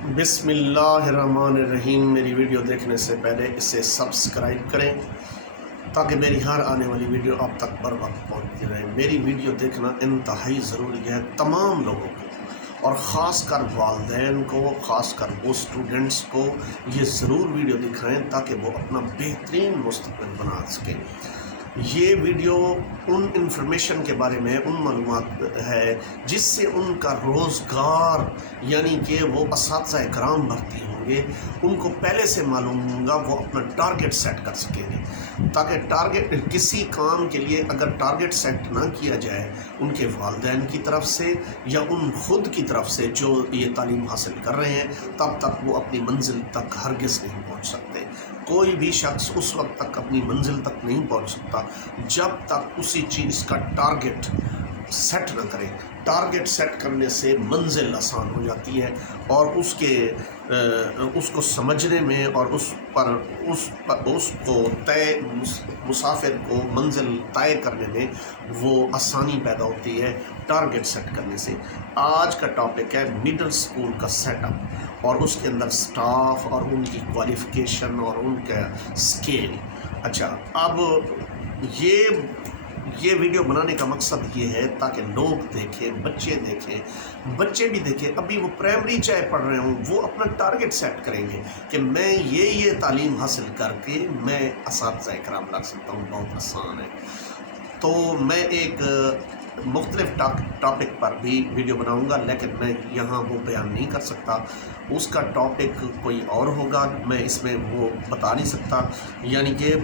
بسم اللہ الرحمن الرحیم۔ میری ویڈیو دیکھنے سے پہلے اسے سبسکرائب کریں تاکہ میری ہر آنے والی ویڈیو آپ تک بر وقت پہنچتی رہے۔ میری ویڈیو دیکھنا انتہائی ضروری ہے تمام لوگوں کو، اور خاص کر والدین کو، خاص کر وہ اسٹوڈنٹس کو یہ ضرور ویڈیو دکھائیں تاکہ وہ اپنا بہترین مستقبل بنا سکیں۔ یہ ویڈیو ان انفارمیشن کے بارے میں، ان معلومات ہے جس سے ان کا روزگار، یعنی کہ وہ اساتذہ کرام بھرتی ہوں گے، ان کو پہلے سے معلوم ہوگا، وہ اپنا ٹارگٹ سیٹ کر سکیں گے، تاکہ ٹارگٹ کسی کام کے لیے اگر ٹارگٹ سیٹ نہ کیا جائے ان کے والدین کی طرف سے یا ان خود کی طرف سے جو یہ تعلیم حاصل کر رہے ہیں، تب تک وہ اپنی منزل تک ہرگز نہیں پہنچ سکتے۔ کوئی بھی شخص اس وقت تک اپنی منزل تک نہیں پہنچ سکتا جب تک اسی چیز کا ٹارگٹ سیٹ نہ کرے۔ ٹارگٹ سیٹ کرنے سے منزل آسان ہو جاتی ہے، اور اس کو سمجھنے میں اور اس کو مسافر کو منزل طے کرنے میں وہ آسانی پیدا ہوتی ہے ٹارگٹ سیٹ کرنے سے۔ آج کا ٹاپک ہے مڈل سکول کا سیٹ اپ، اور اس کے اندر سٹاف اور ان کی کوالیفیکیشن اور ان کا سکیل۔ اچھا، اب یہ ویڈیو بنانے کا مقصد یہ ہے تاکہ لوگ دیکھیں، بچے بھی دیکھیں، ابھی وہ پرائمری چاہے پڑھ رہے ہوں، وہ اپنا ٹارگٹ سیٹ کریں گے کہ میں یہ تعلیم حاصل کر کے میں اساتذہ کرام لگ سکتا ہوں۔ بہت آسان ہے۔ تو میں ایک مختلف ٹاپک پر بھی ویڈیو بناؤں گا، لیکن میں یہاں وہ بیان نہیں کر سکتا، اس کا ٹاپک کوئی اور ہوگا، میں اس میں وہ بتا نہیں سکتا۔ یعنی کہ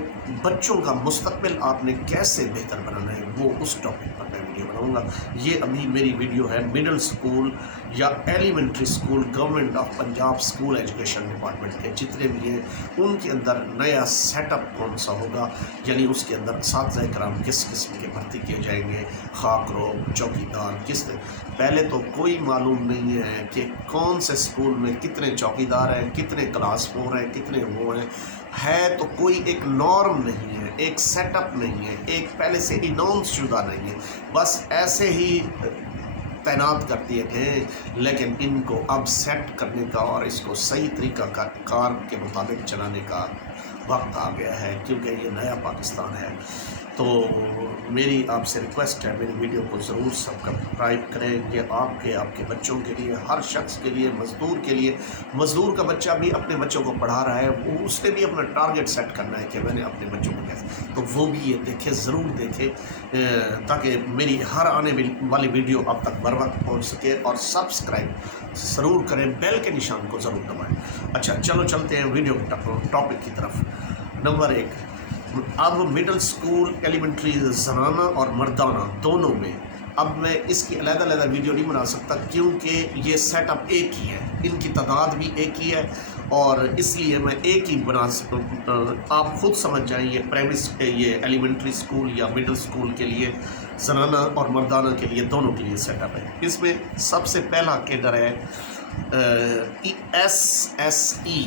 بچوں کا مستقبل آپ نے کیسے بہتر بنانا ہے، وہ اس ٹاپک پر میں ویڈیو بناؤں گا۔ یہ ابھی میری ویڈیو ہے مڈل سکول یا elementary school, government of Punjab school education department کے جتنے بھی ہیں ان کے اندر نیا سیٹ اپ کون سا ہوگا، یعنی اس کے اندر اساتذہ کرام کس قسم کے بھرتی کیے جائیں گے، خاکرو، چوکیدار، پہلے تو کوئی معلوم نہیں ہے کہ کون سے سکول میں کتنے چوکیدار ہیں، کتنے کلاس 4 ہیں، کتنے وہ ہیں، تو کوئی ایک نارم نہیں ہے، ایک سیٹ اپ نہیں ہے، ایک پہلے سے اناؤنس شدہ نہیں ہے، بس ایسے ہی تعینات کر دیے گئے۔ لیکن ان کو اب سیٹ کرنے کا اور اس کو صحیح طریقہ کار کے مطابق چلانے کا وقت آ گیا ہے، کیونکہ یہ نیا پاکستان ہے۔ تو میری آپ سے ریکویسٹ ہے، میری ویڈیو کو ضرور سبسکرائب کریں۔ یہ آپ کے بچوں کے لیے، ہر شخص کے لیے، مزدور کے لیے، مزدور کا بچہ بھی اپنے بچوں کو پڑھا رہا ہے، اس نے بھی اپنا ٹارگٹ سیٹ کرنا ہے کہ میں نے اپنے بچوں کو کیسے، تو وہ بھی یہ دیکھے، ضرور دیکھے، تاکہ میری ہر آنے والی ویڈیو آپ تک بر وقت پہنچ سکے، اور سبسکرائب ضرور کریں، بیل کے نشان کو ضرور دبائیں۔ اچھا، چلو چلتے ہیں ویڈیو ٹاپک کی طرف۔ نمبر 1، اب مڈل سکول ایلیمنٹری زنانہ اور مردانہ دونوں میں، اب میں اس کی علیحدہ ویڈیو نہیں بنا سکتا کیونکہ یہ سیٹ اپ ایک ہی ہے، ان کی تعداد بھی ایک ہی ہے، اور اس لیے میں ایک ہی بنا سکتا۔ آپ خود سمجھ جائیں، یہ ایلیمنٹری سکول یا مڈل سکول کے لیے، زنانہ اور مردانہ کے لیے، دونوں کے لیے سیٹ اپ ہے۔ اس میں سب سے پہلا کیڈر ہے SSE،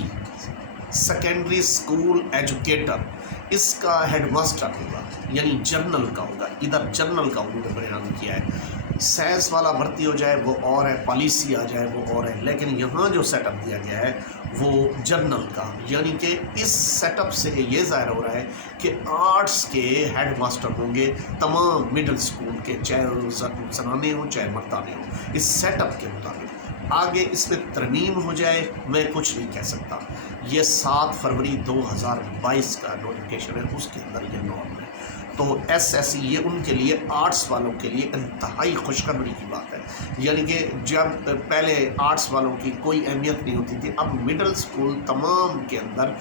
سیکنڈری سکول ایجوکیٹر۔ اس کا ہیڈ ماسٹر ہوگا، یعنی جنرل کا ہوگا، ادھر جنرل کا انہوں نے بیان کیا ہے۔ سائنس والا بھرتی ہو جائے وہ اور ہے، پالیسی آ جائے وہ اور ہے، لیکن یہاں جو سیٹ اپ دیا گیا ہے وہ جنرل کا، یعنی کہ اس سیٹ اپ سے یہ ظاہر ہو رہا ہے کہ آرٹس کے ہیڈ ماسٹر ہوں گے تمام مڈل سکول کے، چاہے زنانے ہوں چاہے مردانے ہوں، اس سیٹ اپ کے مطابق۔ آگے اس میں ترمیم ہو جائے میں کچھ نہیں کہہ سکتا، یہ 7 فروری 2022 کا نوٹیفکیشن ہے، اس کے اندر یہ نارم ہے۔ تو SSE یہ ان کے لیے، آرٹس والوں کے لیے انتہائی خوشخبری کی بات ہے، یعنی کہ جب پہلے آرٹس والوں کی کوئی اہمیت نہیں ہوتی تھی، اب مڈل سکول تمام کے اندر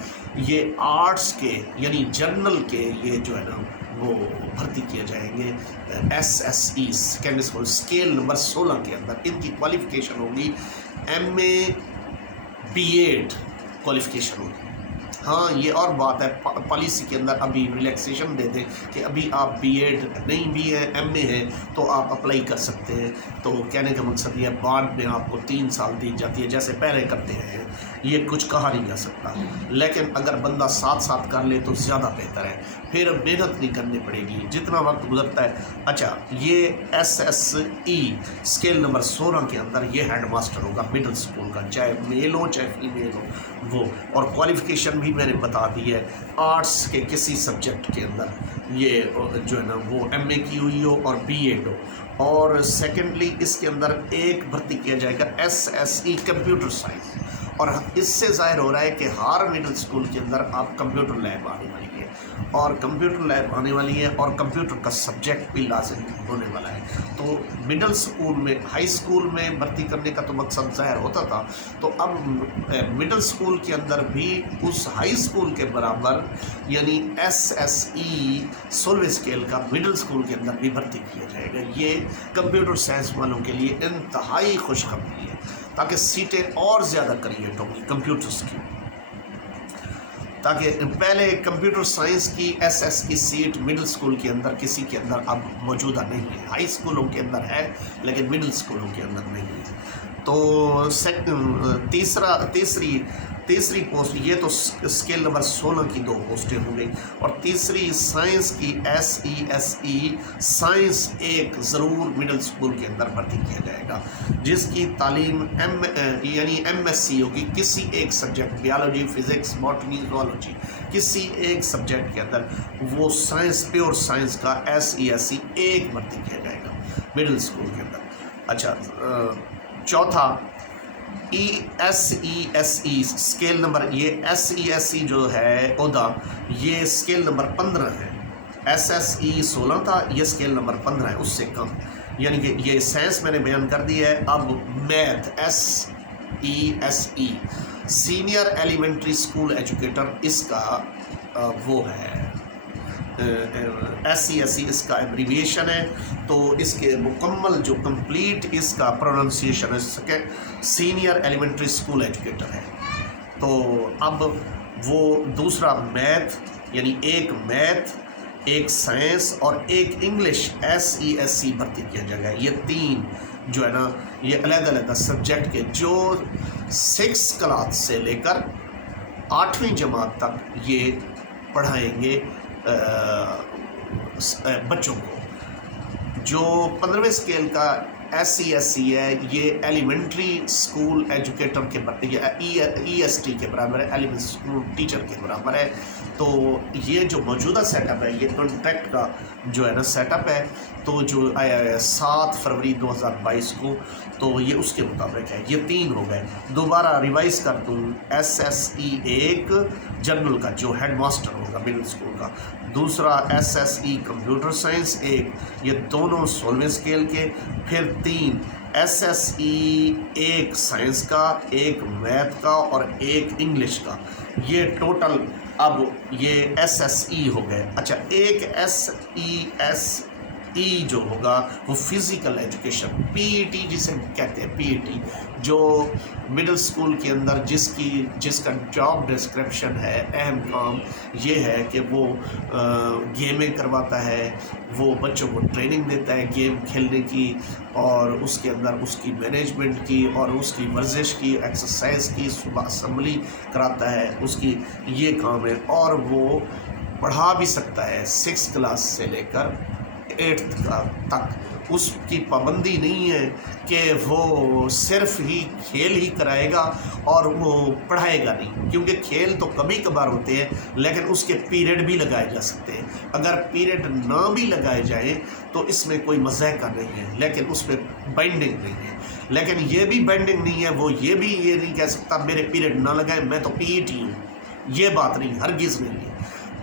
یہ آرٹس کے، یعنی جنرل کے، یہ جو ہے نا وہ بھرتی کیے جائیں گے۔ SSE secondary school scale number 16 کے اندر ان کی کوالیفیکیشن ہوگی MA B.Ed کوالیفیکیشن ہوگی۔ ہاں، یہ اور بات ہے، پالیسی کے اندر ابھی ریلیکسیشن دے دیں کہ ابھی آپ B.Ed نہیں بھی ہیں، MA ہیں، تو آپ اپلائی کر سکتے ہیں۔ تو کہنے کا مقصد یہ ہے، بعد میں آپ کو 3 سال دی جاتی ہے جیسے پہلے کرتے ہیں یہ کچھ کہا نہیں جا سکتا، لیکن اگر بندہ ساتھ ساتھ کر لے تو زیادہ بہتر ہے، پھر محنت نہیں کرنی پڑے گی جتنا وقت گزرتا ہے۔ اچھا، یہ SSE اسکیل نمبر 16 کے اندر یہ ہیڈ ماسٹر ہوگا مڈل اسکول کا، چاہے میل ہو چاہے فیمیل ہو وہ، اور کوالیفیکیشن بھی میں نے بتا دی ہے، آرٹس کے کسی سبجیکٹ کے اندر یہ جو ہے نا وہ MA کی ہوئی ہو اور BEd ہو، اور سیکنڈلی اس کے اندر ایک بھرتی کیا جائے گا SSE کمپیوٹر سائنس، اور اس سے ظاہر ہو رہا ہے کہ ہر مڈل اسکول کے اندر آپ کمپیوٹر لیب آنے والی ہے، اور کمپیوٹر لیب آنے والی ہے، اور کمپیوٹر کا سبجیکٹ بھی لازم ہونے والا ہے۔ تو مڈل اسکول میں، ہائی اسکول میں بھرتی کرنے کا تو مقصد ظاہر ہوتا تھا، تو اب مڈل اسکول کے اندر بھی اس ہائی اسکول کے برابر یعنی SSE 16 اسکیل کا مڈل اسکول کے اندر بھی بھرتی کیا جائے گا۔ یہ کمپیوٹر سائنس والوں کے لیے انتہائی خوشخبری ہے، تاکہ سیٹیں اور زیادہ کریٹ ہوں گی کمپیوٹرز کی، تاکہ پہلے کمپیوٹر سائنس کی SS کی سیٹ مڈل اسکول کے اندر کسی کے اندر اب موجودہ نہیں ہے، ہائی اسکولوں کے اندر ہے لیکن مڈل اسکولوں کے اندر نہیں ہے۔ تو تیسری پوسٹ، یہ تو اسکیل نمبر 16 کی 2 پوسٹیں ہو گئی، اور تیسری سائنس کی SESE سائنس ایک ضرور مڈل اسکول کے اندر بھرتی کیا جائے گا، جس کی تعلیم یعنی MSc ہوگی کسی ایک subject, biology, physics, botany, zoology, کسی ایک سبجیکٹ کے اندر وہ سائنس، پیور سائنس کا SESE ایک بھرتی کیا جائے گا مڈل اسکول کے اندر۔ اچھا، چوتھا SESE اسکیل نمبر، یہ SESE جو ہے عہدہ یہ اسکیل نمبر 15 ہے، SSE 16 تھا، یہ اسکیل نمبر 15 ہے، اس سے کم، یعنی کہ یہ سائنس میں نے بیان کر دی ہے۔ اب math SESE senior elementary school educator, اس کا وہ ہے SESE اس کا ایبریویشن ہے، تو اس کے مکمل جو کمپلیٹ اس کا پروننسیشن ہے سینئر ایلیمنٹری اسکول ایجوکیٹر ہے۔ تو اب وہ دوسرا میتھ، یعنی ایک میتھ، ایک سائنس اور ایک انگلش SESE بھرتی کیا جائے گا۔ یہ 3 جو ہے نا یہ علیحدہ علیحدہ سبجیکٹ کے جو 6 کلاس سے لے کر 8ویں جماعت تک یہ پڑھائیں گے بچوں کو۔ جو 15ویں اسکیل کا SESE ہے، یہ ایلیمنٹری اسکول ایجوکیٹر کے EST کے برابر ہے، ایلیمنٹری اسکول ٹیچر کے برابر ہے۔ تو یہ جو موجودہ سیٹ اپ ہے، یہ کانٹریکٹ کا جو ہے نا سیٹ اپ ہے، تو جو آیا ہے 7 فروری 2022 کو، تو یہ اس کے مطابق ہے۔ یہ 3 ہو گئے، دوبارہ ریوائز کر دوں، SSE 1 جنرل کا جو ہیڈ ماسٹر ہوگا مڈل اسکول کا، دوسرا SSE کمپیوٹر سائنس 1، یہ دونوں 16ویں اسکیل کے، پھر 3 SSE 1 سائنس کا، ایک میتھ کا اور ایک انگلش کا، یہ ٹوٹل اب یہ SSE ہو گئے۔ اچھا، ایک SESE جو ہوگا وہ فزیکل ایجوکیشن PET جسے کہتے ہیں، PET جو مڈل اسکول کے اندر جس کا جاب ڈسکرپشن ہے، اہم کام یہ ہے کہ وہ گیمیں کرواتا ہے، وہ بچوں کو ٹریننگ دیتا ہے گیم کھیلنے کی، اور اس کے اندر اس کی مینجمنٹ کی اور اس کی ورزش کی، ایکسرسائز کی، صبح اسمبلی کراتا ہے، اس کی یہ کام ہے، اور وہ پڑھا بھی سکتا ہے 6 کلاس سے لے کر 8 تک۔ اس کی پابندی نہیں ہے کہ وہ صرف ہی کھیل ہی کرائے گا اور وہ پڑھائے گا نہیں، کیونکہ کھیل تو کبھی کبھار ہوتے ہیں لیکن اس کے پیریڈ بھی لگائے جا سکتے ہیں۔ اگر پیریڈ نہ بھی لگائے جائیں تو اس میں کوئی مزے کا نہیں ہے، لیکن اس میں بائنڈنگ نہیں ہے۔ لیکن یہ بھی بائنڈنگ نہیں ہے، وہ یہ نہیں کہہ سکتا میرے پیریڈ نہ لگائیں میں تو PET ہوں، یہ بات نہیں، ہرگز نہیں ہے۔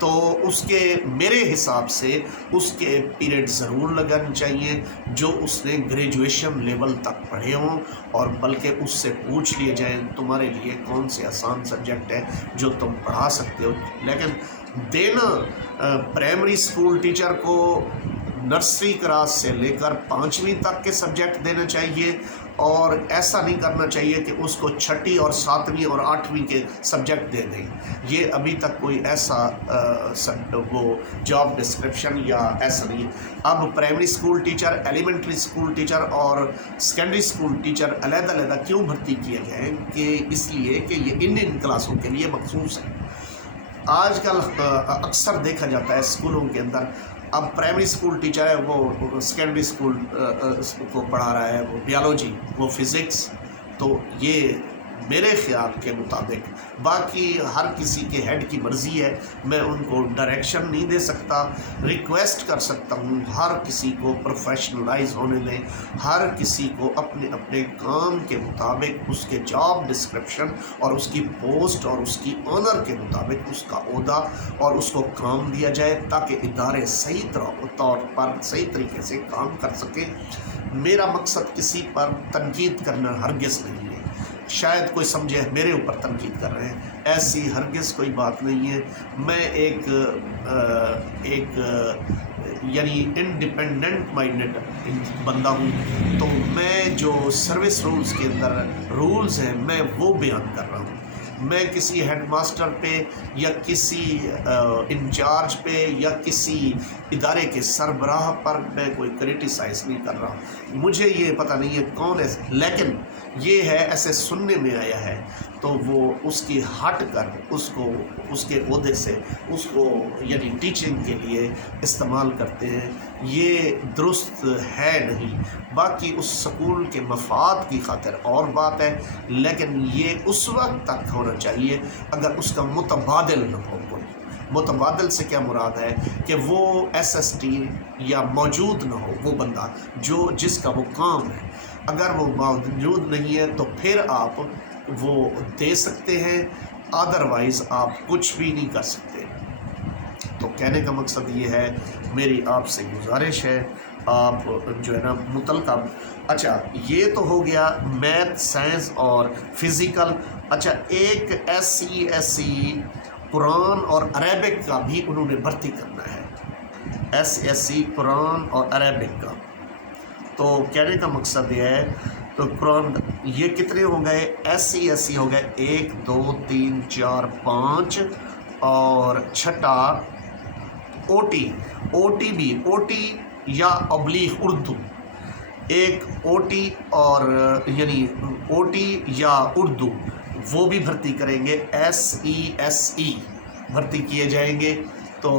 تو اس کے میرے حساب سے اس کے پیریڈ ضرور لگانی چاہیے جو اس نے گریجویشن لیول تک پڑھے ہوں، اور بلکہ اس سے پوچھ لیے جائیں تمہارے لیے کون سے آسان سبجیکٹ ہے جو تم پڑھا سکتے ہو۔ لیکن دینا پرائمری اسکول ٹیچر کو نرسری کلاس سے لے کر 5ویں تک کے سبجیکٹ دینا چاہیے، اور ایسا نہیں کرنا چاہیے کہ اس کو 6ٹھی اور 7ویں اور 8ویں کے سبجیکٹ دے دیں. یہ ابھی تک کوئی ایسا وہ جاب ڈسکرپشن یا ایسا نہیں. اب primary school teacher, elementary school teacher اور سیکنڈری اسکول ٹیچر علیحدہ کیوں بھرتی کیے گئے ہیں؟ کہ اس لیے کہ یہ ان کلاسوں کے لیے مخصوص ہے. آج کل اکثر دیکھا جاتا ہے اسکولوں کے اندر، اب پرائمری اسکول ٹیچر ہے وہ سیکنڈری اسکول کو پڑھا رہا ہے، وہ بیالوجی، وہ فزکس. تو یہ میرے خیال کے مطابق، باقی ہر کسی کے ہیڈ کی مرضی ہے، میں ان کو ڈائریکشن نہیں دے سکتا. ریکویسٹ کر سکتا ہوں ہر کسی کو پروفیشنلائز ہونے دیں، ہر کسی کو اپنے اپنے کام کے مطابق اس کے جاب ڈسکرپشن اور اس کی پوسٹ اور اس کی آنر کے مطابق اس کا عہدہ اور اس کو کام دیا جائے، تاکہ ادارے صحیح طور پر صحیح طریقے سے کام کر سکیں. میرا مقصد کسی پر تنقید کرنا ہرگز نہیں ہے. شاید کوئی سمجھے میرے اوپر تنقید کر رہے ہیں، ایسی ہرگز کوئی بات نہیں ہے. میں ایک یعنی انڈیپینڈنٹ مائنڈڈ بندہ ہوں، تو میں جو سروس رولز کے اندر رولز ہیں میں وہ بیان کر رہا ہوں. میں کسی ہیڈ ماسٹر پہ یا کسی انچارج پہ یا کسی ادارے کے سربراہ پر میں کوئی کرٹیسائز نہیں کر رہا. مجھے یہ پتہ نہیں ہے کون ہے، لیکن یہ ہے ایسے سننے میں آیا ہے، تو وہ اس کی ہٹ کر اس کو اس کے عہدے سے اس کو یعنی ٹیچنگ کے لیے استعمال کرتے ہیں. یہ درست ہے نہیں. باقی اس سکول کے مفاد کی خاطر اور بات ہے، لیکن یہ اس وقت تک ہونا چاہیے اگر اس کا متبادل نہ ہو. کوئی متبادل سے کیا مراد ہے؟ کہ وہ SST یا موجود نہ ہو وہ بندہ جس کا وہ کام ہے. اگر وہ موجود نہیں ہے تو پھر آپ وہ دے سکتے ہیں، ادروائز آپ کچھ بھی نہیں کر سکتے. تو کہنے کا مقصد یہ ہے، میری آپ سے گزارش ہے، آپ جو ہے نا متعلقہ اچھا یہ تو ہو گیا میتھ، سائنس اور فزیکل. اچھا ایک SC قرآن اور عربک کا بھی انہوں نے بھرتی کرنا ہے، SC قرآن اور عربک کا. تو کہنے کا مقصد یہ ہے، تو قرآن یہ کتنے ہو گئے؟ SC ہو گئے 1 2 3 4 5 اور 6 OT بھی یا ابلیغ اردو. ایک OT اور یعنی OT یا اردو وہ بھی بھرتی کریں گے، SE بھرتی کیے جائیں گے. تو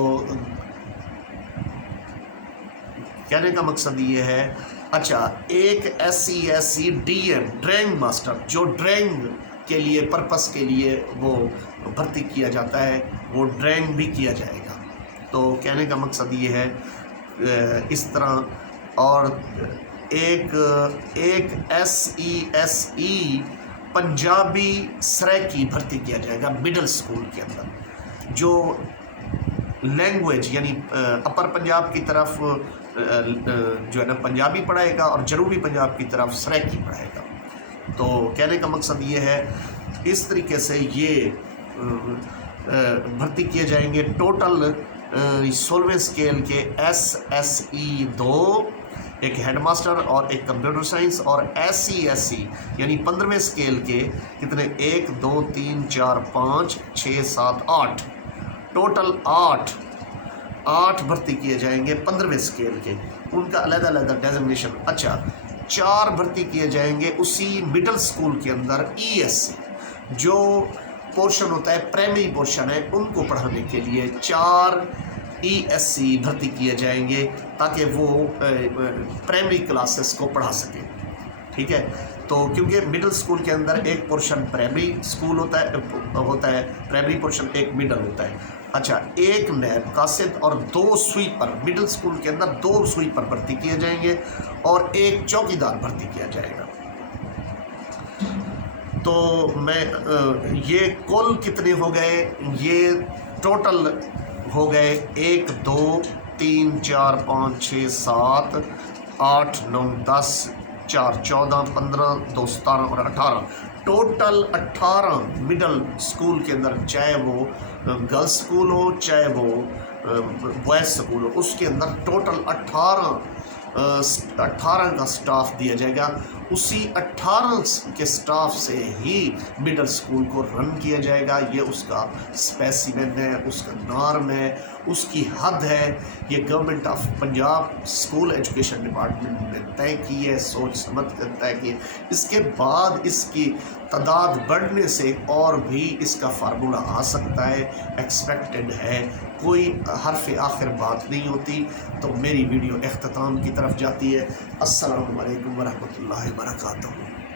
کہنے کا مقصد یہ ہے، اچھا ایک SC DM ڈرائنگ ماسٹر جو ڈرائنگ کے لیے پرپس کے لیے وہ بھرتی کیا جاتا ہے، وہ ڈرائنگ بھی کیا جائے گا. تو کہنے کا مقصد یہ ہے اس طرح. اور ایک SE پنجابی سرائکی بھرتی کیا جائے گا مڈل اسکول کے اندر، جو لینگویج یعنی اپر پنجاب کی طرف جو ہے نا پنجابی پڑھائے گا اور جنوبی پنجاب کی طرف سرائکی پڑھائے گا. تو کہنے کا مقصد یہ ہے، اس طریقے سے یہ بھرتی کیے جائیں گے. ٹوٹل 16ویں اسکیل کے SSE 2 ایک ہیڈ ماسٹر اور ایک کمپیوٹر سائنس، اور SC یعنی 15ویں اسکیل کے کتنے 1 2 3 4 5 6 7 8 ٹوٹل 8 بھرتی کیے جائیں گے 15ویں اسکیل کے. ان کا علیحدہ ڈیزگنیشن. اچھا 4 بھرتی کیے جائیں گے اسی مڈل اسکول کے اندر ESC جو پورشن ہوتا ہے پرائمری پورشن ہے، ان کو پڑھانے کے لیے 4 ESC بھرتی کیے جائیں گے تاکہ وہ پرائمری کلاسز کو پڑھا سکیں. ٹھیک ہے. تو کیونکہ مڈل اسکول کے اندر ایک پورشن پرائمری اسکول ہوتا ہے پرائمری پورشن ایک مڈل ہوتا ہے. اچھا ایک نیب قاصد اور 2 سویپر مڈل اسکول کے اندر 2 سویپر بھرتی کیے جائیں گے اور ایک چوکیدار بھرتی کیا جائے گا. تو میں یہ کل کتنے ہو گئے؟ یہ ٹوٹل ہو گئے 1 2 3 4 5 6 7 8 9 10 4 14 15 2 17 اور 18 ٹوٹل 18 مڈل اسکول کے اندر، چاہے وہ گرلس اسکول ہو چاہے وہ بوائز اسکول ہو، اس کے اندر ٹوٹل 18 18 کا سٹاف دیا جائے گا، اسی 18 کے سٹاف سے ہی مڈل سکول کو رن کیا جائے گا۔ یہ اس کا اسپیسیمن ہے، اس کا نارم ہے، اس کی حد ہے۔ یہ government of Punjab school education department نے طے کی ہے، سوچ سمجھ کر طے کی۔ اس کے بعد اس کی تعداد بڑھنے سے اور بھی اس کا فارمولہ آ سکتا ہے، ایکسپیکٹڈ ہے، کوئی حرف آخر بات نہیں ہوتی۔ تو میری ویڈیو اختتام کی طرف جاتی ہے۔ السلام علیکم ورحمۃ اللہ وبرکاتہ۔